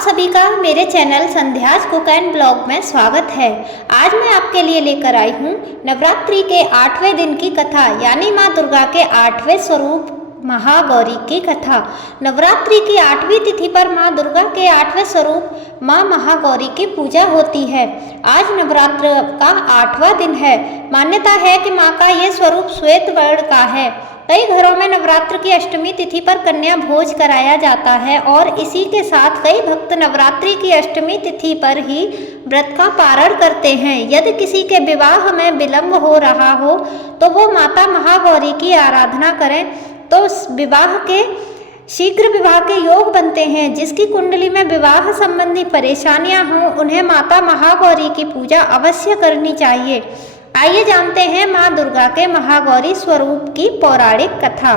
सभी का मेरे चैनल संध्याज कुक एंड ब्लॉग में स्वागत है। आज मैं आपके लिए लेकर आई हूँ नवरात्रि के 8वें दिन की कथा, यानी माँ दुर्गा के 8वें स्वरूप महागौरी की कथा। नवरात्रि की 8वीं तिथि पर माँ दुर्गा के 8वें स्वरूप माँ महागौरी की पूजा होती है। आज नवरात्र का 8वां दिन है। मान्यता है कि माँ का ये स्वरूप श्वेत वर्ण का है। कई घरों में नवरात्र की अष्टमी तिथि पर कन्या भोज कराया जाता है और इसी के साथ कई भक्त नवरात्रि की अष्टमी तिथि पर ही व्रत का पारण करते हैं। यदि किसी के विवाह में विलंब हो रहा हो तो वो माता महागौरी की आराधना करें तो शीघ्र विवाह के योग बनते हैं। जिसकी कुंडली में विवाह संबंधी परेशानियां हों उन्हें माता महागौरी की पूजा अवश्य करनी चाहिए। आइए जानते हैं माँ दुर्गा के महागौरी स्वरूप की पौराणिक कथा।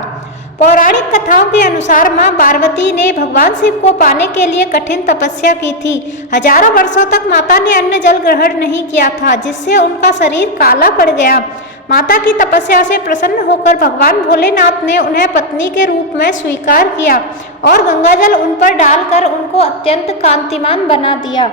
पौराणिक कथाओं के अनुसार माँ पार्वती ने भगवान शिव को पाने के लिए कठिन तपस्या की थी। हजारों वर्षों तक माता ने अन्न जल ग्रहण नहीं किया था, जिससे उनका शरीर काला पड़ गया। माता की तपस्या से प्रसन्न होकर भगवान भोलेनाथ ने उन्हें पत्नी के रूप में स्वीकार किया और गंगाजल उन पर डालकर उनको अत्यंत कांतिमान बना दिया।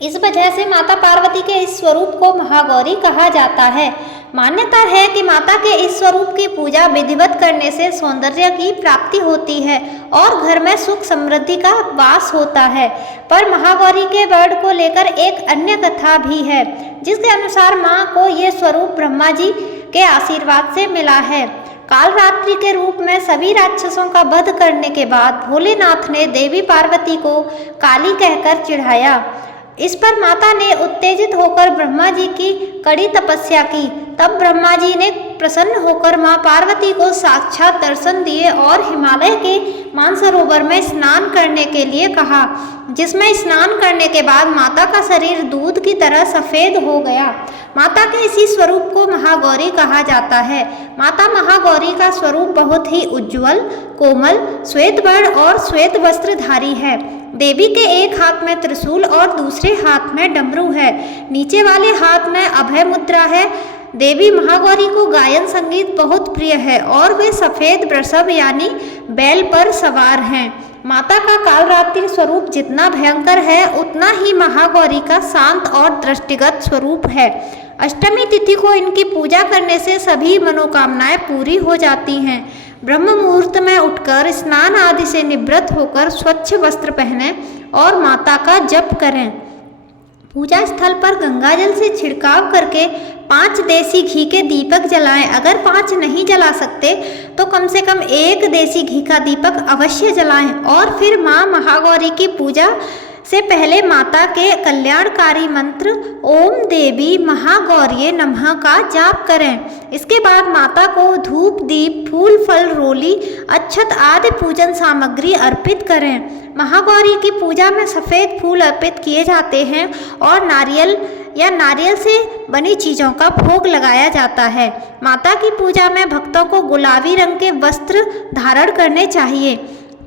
इस वजह से माता पार्वती के इस स्वरूप को महागौरी कहा जाता है। मान्यता है कि माता के इस स्वरूप की पूजा विधिवत करने से सौंदर्य की प्राप्ति होती है और घर में सुख समृद्धि का वास होता है। पर महागौरी के वर्ण को लेकर एक अन्य कथा भी है, जिसके अनुसार माँ को ये स्वरूप ब्रह्मा जी के आशीर्वाद से मिला है। कालरात्रि के रूप में सभी राक्षसों का वध करने के बाद भोलेनाथ ने देवी पार्वती को काली कहकर चिढ़ाया। इस पर माता ने उत्तेजित होकर ब्रह्मा जी की कड़ी तपस्या की। तब ब्रह्मा जी ने प्रसन्न होकर माँ पार्वती को साक्षात दर्शन दिए और हिमालय के मानसरोवर में स्नान करने के लिए कहा, जिसमें स्नान करने के बाद माता का शरीर दूध की तरह सफ़ेद हो गया। माता के इसी स्वरूप को महागौरी कहा जाता है। माता महागौरी का स्वरूप बहुत ही उज्ज्वल, कोमल, श्वेत वर्ण और श्वेत वस्त्रधारी है। देवी के एक हाथ में त्रिशूल और दूसरे हाथ में डमरू है। नीचे वाले हाथ में अभय मुद्रा है। देवी महागौरी को गायन संगीत बहुत प्रिय है और वे सफ़ेद वृषभ यानी बैल पर सवार हैं। माता का कालरात्रि स्वरूप जितना भयंकर है उतना ही महागौरी का शांत और दृष्टिगत स्वरूप है। अष्टमी तिथि को इनकी पूजा करने से सभी मनोकामनाएं पूरी हो जाती हैं। ब्रह्म मुहूर्त में उठकर स्नान आदि से निवृत्त होकर स्वच्छ वस्त्र पहनें और माता का जप करें। पूजा स्थल पर गंगाजल से छिड़काव करके 5 देसी घी के दीपक जलाएं। अगर 5 नहीं जला सकते तो कम से कम 1 देसी घी का दीपक अवश्य जलाएं और फिर माँ महागौरी की पूजा से पहले माता के कल्याणकारी मंत्र ओम देवी महागौर्ये नमः का जाप करें। इसके बाद माता को धूप, दीप, फूल, फल, रोली, अक्षत आदि पूजन सामग्री अर्पित करें। महागौरी की पूजा में सफ़ेद फूल अर्पित किए जाते हैं और नारियल से बनी चीज़ों का भोग लगाया जाता है। माता की पूजा में भक्तों को गुलाबी रंग के वस्त्र धारण करने चाहिए।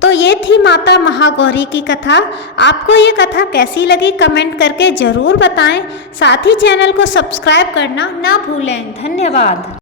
तो ये थी माता महागौरी की कथा। आपको ये कथा कैसी लगी कमेंट करके ज़रूर बताएं। साथ ही चैनल को सब्सक्राइब करना ना भूलें। धन्यवाद।